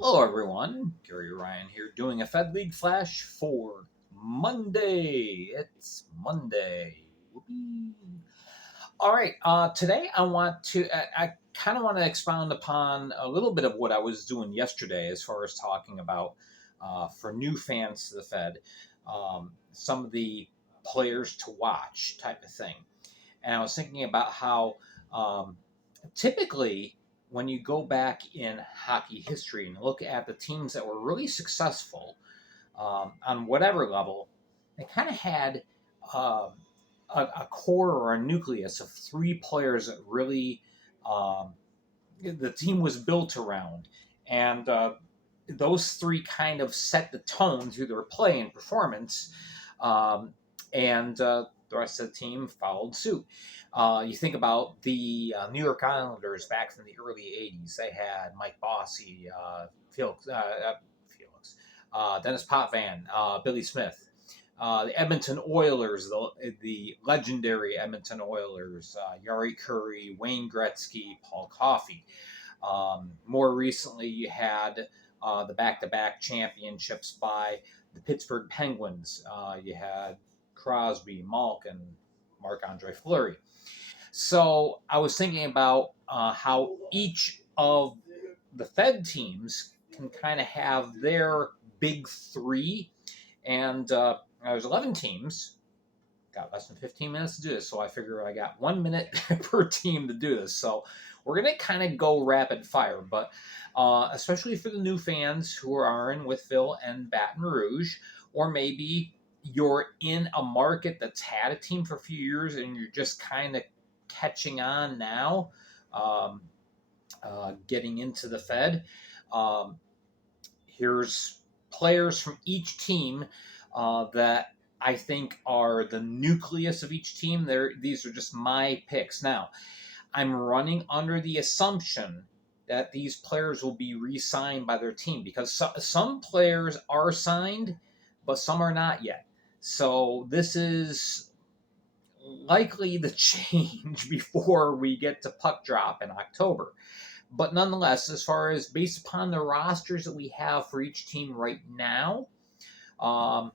Hello, everyone. Gary Ryan here doing a Fed League Flash for Monday. It's Monday. Whoopee. All right. Today I kind of want to expound upon a little bit of what I was doing yesterday as far as talking about for new fans to the Fed, some of the players to watch type of thing. And I was thinking about how um, typically when you go back in hockey history and look at the teams that were really successful on whatever level, they kind of had um, a core or a nucleus of three players that really um, the team was built around. And those three kind of set the tone through their play and performance. Um, and the rest of the team followed suit. You think about the New York Islanders back in the early 80s. They had Mike Bossy, Dennis Potvin, Billy Smith. The Edmonton Oilers, the legendary Edmonton Oilers, Yari Curry, Wayne Gretzky, Paul Coffey. More recently, you had the back-to-back championships by the Pittsburgh Penguins. You had Crosby, Malkin, Marc-Andre Fleury. So I was thinking about how each of the Fed teams can kind of have their big three, and there's 11 teams. Got less than 15 minutes to do this, so I figure I got 1 minute per team to do this. So we're going to kind of go rapid fire, but especially for the new fans who are in with Phil and Baton Rouge, or maybe you're in a market that's had a team for a few years and you're just kind of catching on now, um, getting into the Fed. Um, Here's players from each team that I think are the nucleus of each team. These are just my picks. Now, I'm running under the assumption that these players will be re-signed by their team because some players are signed, but some are not yet. So this is likely to change before we get to puck drop in October. But nonetheless, as far as based upon the rosters that we have for each team right now, um,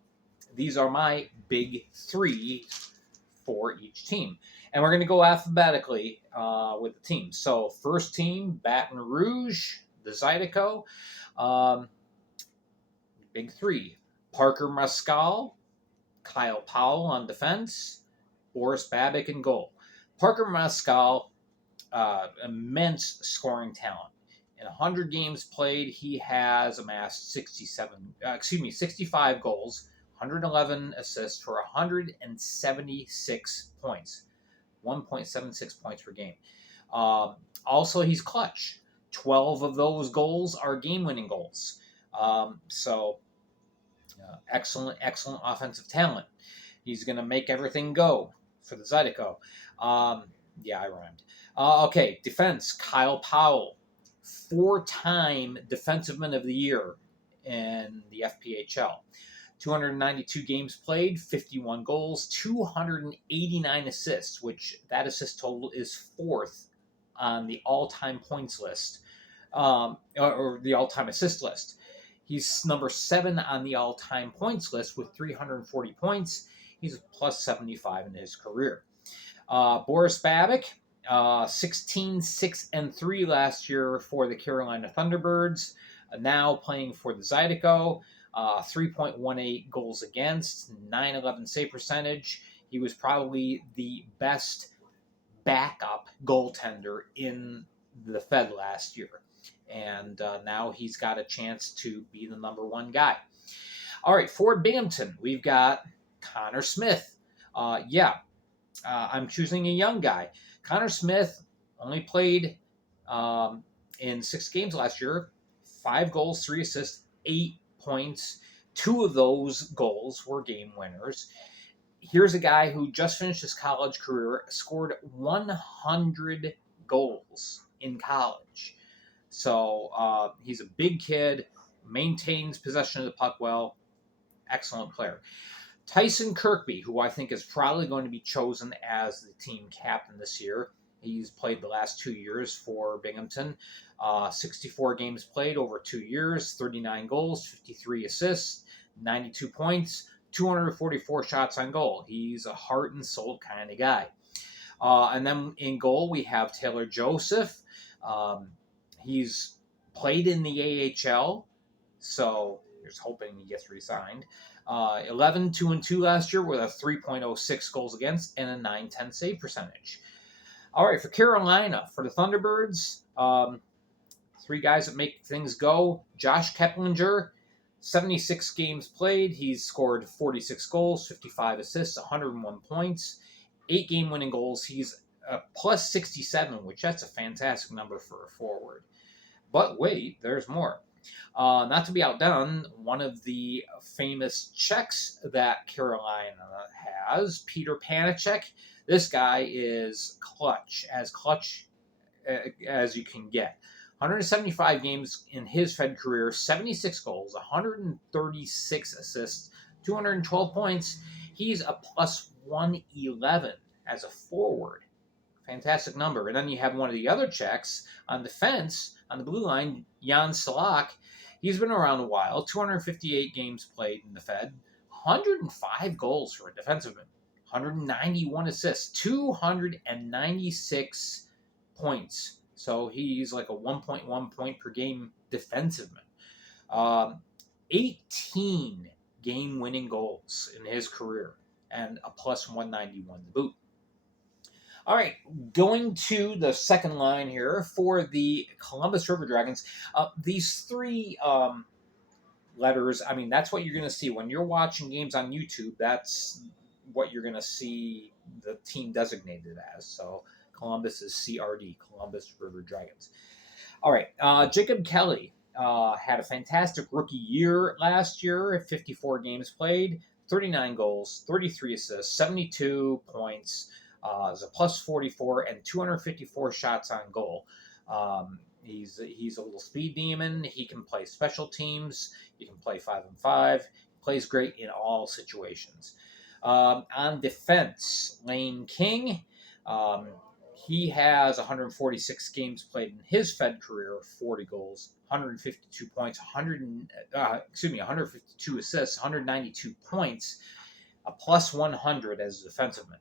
these are my big three for each team. And we're going to go alphabetically with the teams. So, first team, Baton Rouge, the Zydeco. Um, big three, Parker Mescal, Kyle Powell on defense, Boris Babick in goal. Parker Mescal, immense scoring talent. In 100 games played, he has amassed 65 goals, 111 assists for 176 points, 1.76 points per game. Also, he's clutch. 12 of those goals are game-winning goals. Excellent offensive talent. He's going to make everything go for the Zydeco. Yeah, I rhymed. Okay, defense, Kyle Powell, 4-time Defensive of the Year in the FPHL. 292 games played, 51 goals, 289 assists, which that assist total is fourth on the all-time points list, or the all-time assist list. He's number 7 on the all-time points list with 340 points. He's a plus 75 in his career. Boris Babick, 16, 6, and 3 last year for the Carolina Thunderbirds. Now playing for the Zydeco. 3.18 goals against, 911 save percentage. He was probably the best backup goaltender in the Fed last year. And now he's got a chance to be the number one guy. All right, for Binghamton, we've got Connor Smith. I'm choosing a young guy. Connor Smith only played in 6 games last year, 5 goals, 3 assists, 8 points. 2 of those goals were game winners. Here's a guy who just finished his college career, scored 100 goals in college. So he's a big kid, maintains possession of the puck well, excellent player. Tyson Kirkby, who I think is probably going to be chosen as the team captain this year, He's played the last 2 years for Binghamton. 64 games played over 2 years, 39 goals, 53 assists, 92 points, 244 shots on goal. He's a heart and soul kind of guy. And then in goal, we have Taylor Joseph. He's played in the AHL, so here's hoping he gets re-signed. 11, 2 and 2 last year with a 3.06 goals against and a 910 save percentage. All right, for Carolina, for the Thunderbirds, three guys that make things go. Josh Keplinger, 76 games played. He's scored 46 goals, 55 assists, 101 points, 8 game-winning goals. He's plus 67, which that's a fantastic number for a forward. But wait, there's more. Not to be outdone, one of the famous Czechs that Carolina has, Peter Panicek. This guy is clutch as you can get. 175 games in his Fed career, 76 goals, 136 assists, 212 points. He's a plus 111 as a forward. Fantastic number. And then you have one of the other Czechs on defense, on the blue line, Jan Salak. He's been around a while, 258 games played in the Fed, 105 goals for a defenseman, 191 assists, 296 points. So he's like a 1.1 point per game defenseman. 18 game-winning goals in his career and a plus 191 to boot. All right, going to the second line here for the Columbus River Dragons. These three letters, I mean, that's what you're going to see. When you're watching games on YouTube, that's what you're going to see the team designated as. So Columbus is CRD, Columbus River Dragons. All right, Jacob Kelly had a fantastic rookie year last year, 54 games played, 39 goals, 33 assists, 72 points, is a plus 44 and 254 shots on goal. He's a little speed demon. He can play special teams. He can play 5-on-5. Plays great in all situations. On defense, Lane King. He has 146 games played in his Fed career, 40 goals, 152 points, 152 assists, 192 points, a plus 100 as a defenseman.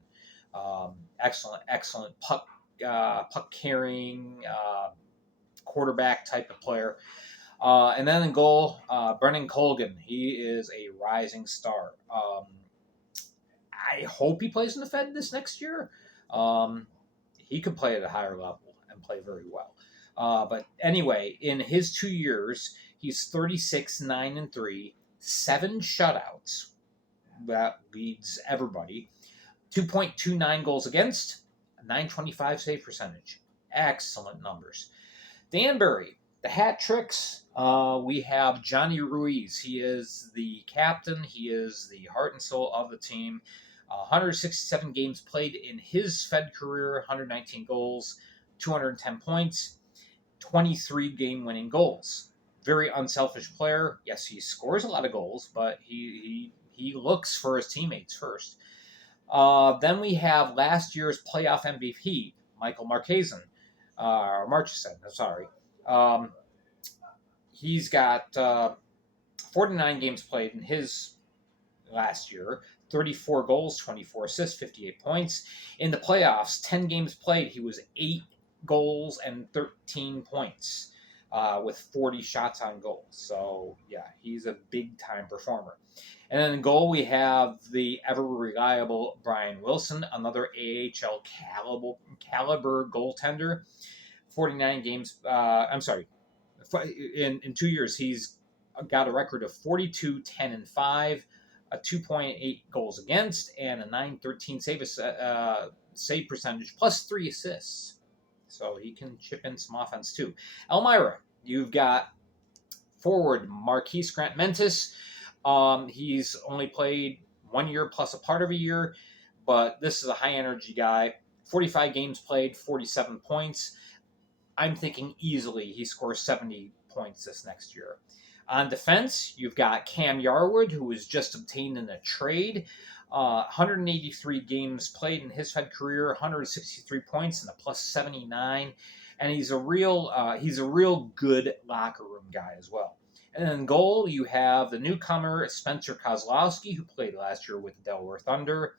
Excellent puck carrying, quarterback type of player. And then in goal, Brennan Colgan. He is a rising star. I hope he plays in the Fed this next year. He could play at a higher level and play very well. But anyway, in his 2 years, he's 36, 9 and 3, 7 shutouts. That leads everybody. 2.29 goals against, a 925 save percentage. Excellent numbers. Danbury, the hat tricks. We have Johnny Ruiz. He is the captain. He is the heart and soul of the team. 167 games played in his Fed career, 119 goals, 210 points, 23 game-winning goals. Very unselfish player. Yes, he scores a lot of goals, but he looks for his teammates first. Then we have last year's playoff MVP, Michael Marchesen. He's got 49 games played in his last year, 34 goals, 24 assists, 58 points. In the playoffs, 10 games played, he was 8 goals and 13 points with 40 shots on goal. So, yeah, he's a big-time performer. And then in goal, we have the ever-reliable Brian Wilson, another AHL caliber goaltender. 49 games, in 2 years, he's got a record of 42, 10, and 5, a 2.8 goals against, and a 913 save percentage, plus 3 assists. So he can chip in some offense too. Elmira, you've got forward Marquise Grant-Mentis. He's only played 1 year plus a part of a year, but this is a high-energy guy. 45 games played, 47 points. I'm thinking easily he scores 70 points this next year. On defense, you've got Cam Yarwood, who was just obtained in a trade. 183 games played in his Fed career, 163 points and a plus 79, and he's a real good locker room guy as well. And in goal, you have the newcomer Spencer Kozlowski, who played last year with the Delaware Thunder.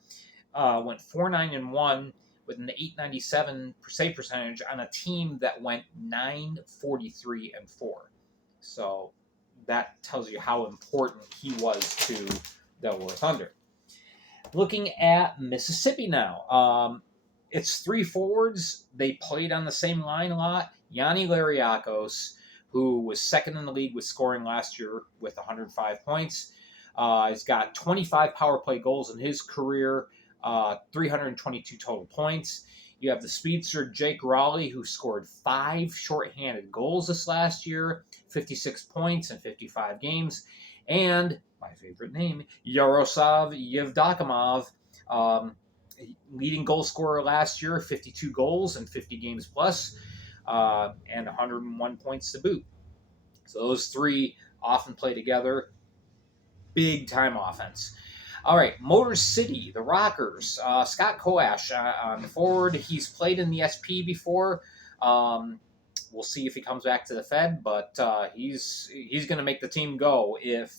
Went 4-9-1 with an 897 save percentage on a team that went 9-43-4. So that tells you how important he was to Delaware Thunder. Looking at Mississippi now. It's three forwards. They played on the same line a lot. Yanni Lariakos, who was second in the league with scoring last year with 105 points. He's got 25 power play goals in his career, 322 total points. You have the speedster Jake Raleigh, who scored 5 shorthanded goals this last year, 56 points in 55 games. And my favorite name, Yaroslav Yevdokimov, leading goal scorer last year, 52 goals in 50 games plus, and 101 points to boot. So those three often play together. Big time offense. All right, Motor City, the Rockers. Scott Koash on the forward. He's played in the SP before. We'll see if he comes back to the Fed, but he's going to make the team go if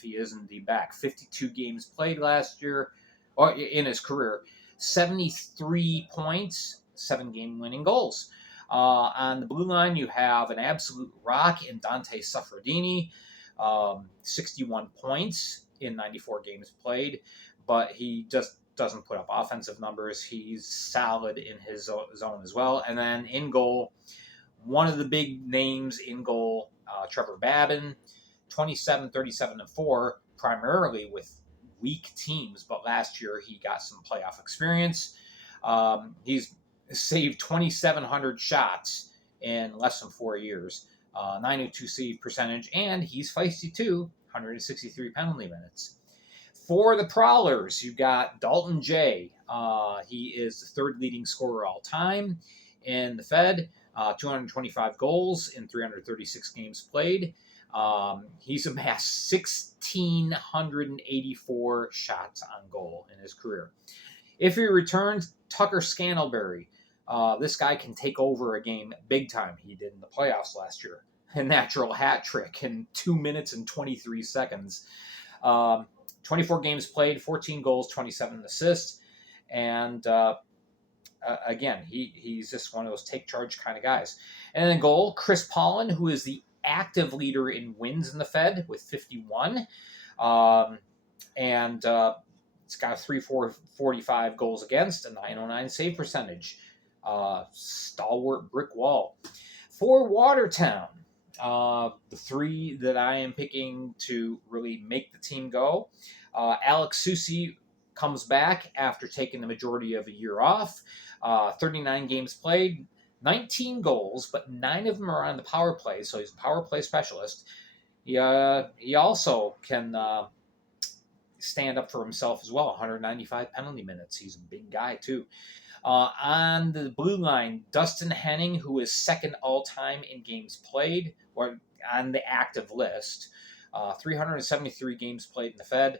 he is indeed back. 52 games played last year, or in his career, 73 points, 7 game-winning goals. On the blue line, you have an absolute rock in Dante Suffredini, 61 points in 94 games played, but he just doesn't put up offensive numbers. He's solid in his zone as well. And then in goal, one of the big names in goal, Trevor Babin, 27, 37, and 4, primarily with weak teams, but last year he got some playoff experience. He's saved 2,700 shots in less than 4 years, 902 save percentage, and he's feisty too, 163 penalty minutes. For the Prowlers, you've got Dalton Jay. He is the third leading scorer all time in the Fed, 225 goals in 336 games played. He's amassed 1,684 shots on goal in his career. If he returns, Tucker Scantlebury. This guy can take over a game big time. He did in the playoffs last year. A natural hat trick in 2 minutes and 23 seconds. 24 games played, 14 goals, 27 assists. And again, he's just one of those take charge kind of guys. And in goal, Chris Paulin, who is the active leader in wins in the Fed with 51. And it's got a 3.45 goals against, a 909 save percentage. Stalwart brick wall. For Watertown, the three that I am picking to really make the team go, Alex Susi comes back after taking the majority of a year off. 39 games played, 19 goals, but 9 of them are on the power play, so he's a power play specialist. He also can stand up for himself as well, 195 penalty minutes. He's a big guy, too. On the blue line, Dustin Henning, who is second all-time in games played, or on the active list, 373 games played in the Fed.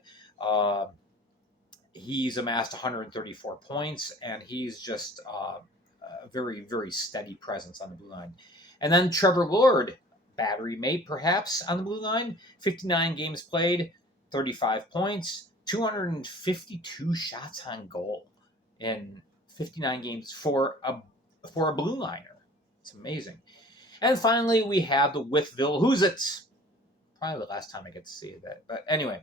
He's amassed 134 points, and he's just a very, very steady presence on the blue line. And then Trevor Lord, battery mate perhaps, on the blue line, 59 games played, 35 points, 252 shots on goal in 59 games for a blue liner. It's amazing. And finally, we have the Withville Hoosiers. Probably the last time I get to see that. But anyway,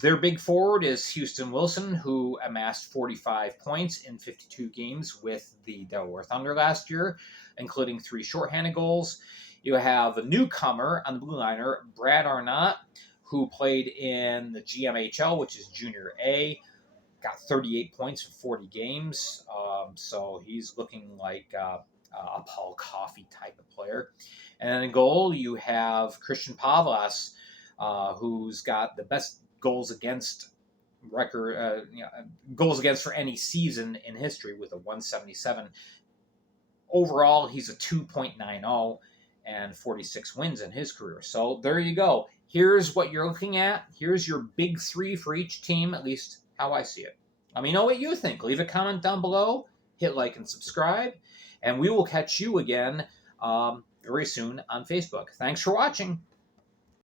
their big forward is Houston Wilson, who amassed 45 points in 52 games with the Delaware Thunder last year, including 3 shorthanded goals. You have a newcomer on the blue liner, Brad Arnott, who played in the GMHL, which is Junior A. Got 38 points in 40 games, so he's looking like a Paul Coffey type of player. And then in goal, you have Christian Pavlas, who's got the best goals against record, goals against for any season in history with a 177. Overall, he's a 2.90, and 46 wins in his career. So there you go. Here's what you're looking at. Here's your big three for each team, at least how I see it. Let me know what you think. Leave a comment down below. Hit like and subscribe. And we will catch you again very soon on Facebook. Thanks for watching.